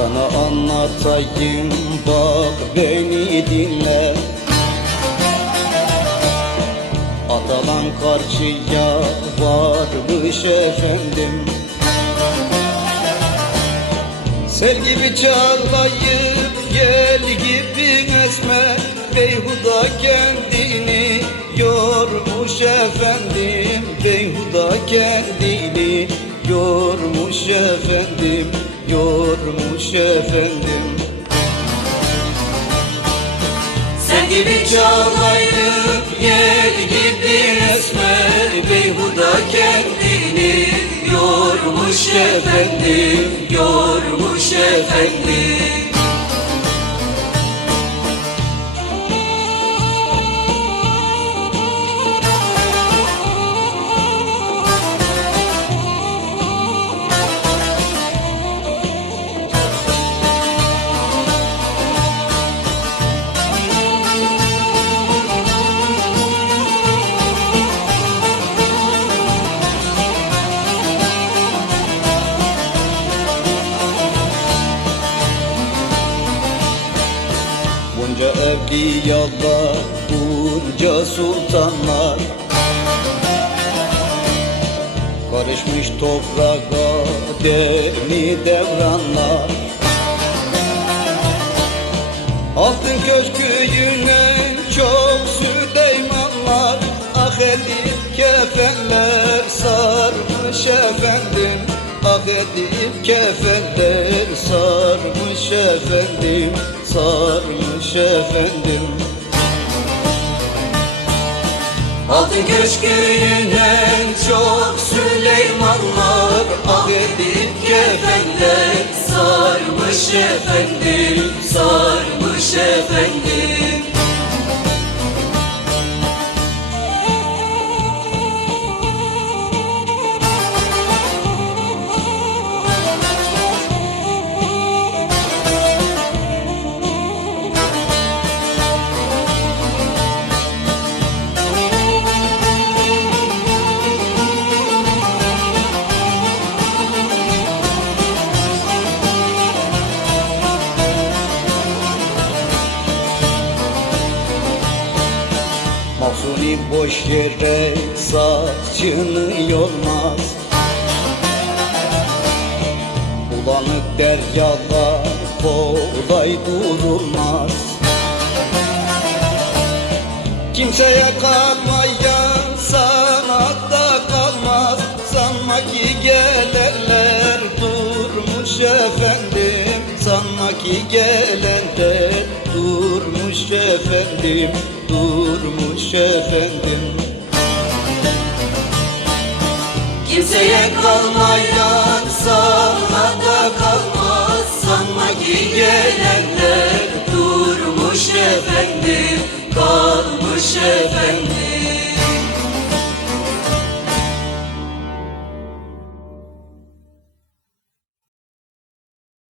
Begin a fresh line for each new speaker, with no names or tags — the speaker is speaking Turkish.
Sana anlatayım bak beni dinle. Adalan karşıya varmış efendim. Sel gibi çağlayıp gel gibi esme Beyhuda kendini yormuş efendim. Beyhuda kendini yormuş efendim Yormuş efendim.
Sen gibi çağlayıp yel gibi esmer Beyhuda kendini yormuş efendim Yormuş efendim
evliyalar, bunca sultanlar. Karışmış toprağa devni devranlar. Altın köşküyüne çok Süleymanlar. Ah edip kefenler sarmış efendim. Ah edip kefenler sarmış efendim. Sarmış efendim.
Altın köşkünün en çok Süleymanlar Ah edip kefenler. Sarmış efendim Sarmış efendim
Mahzuni boş yere saçını yolmaz Bulanık deryalar kolay durulmaz Kimseye kalmayan sanatta kalmaz. Sanma ki gelenler durmuş efendim. Sanma ki gelenler durmuş durmuş efendim durmuş efendim.
Kimseye kalmayan sana da kalmaz. Sanma ki gelenler durmuş efendim Kalmış efendim.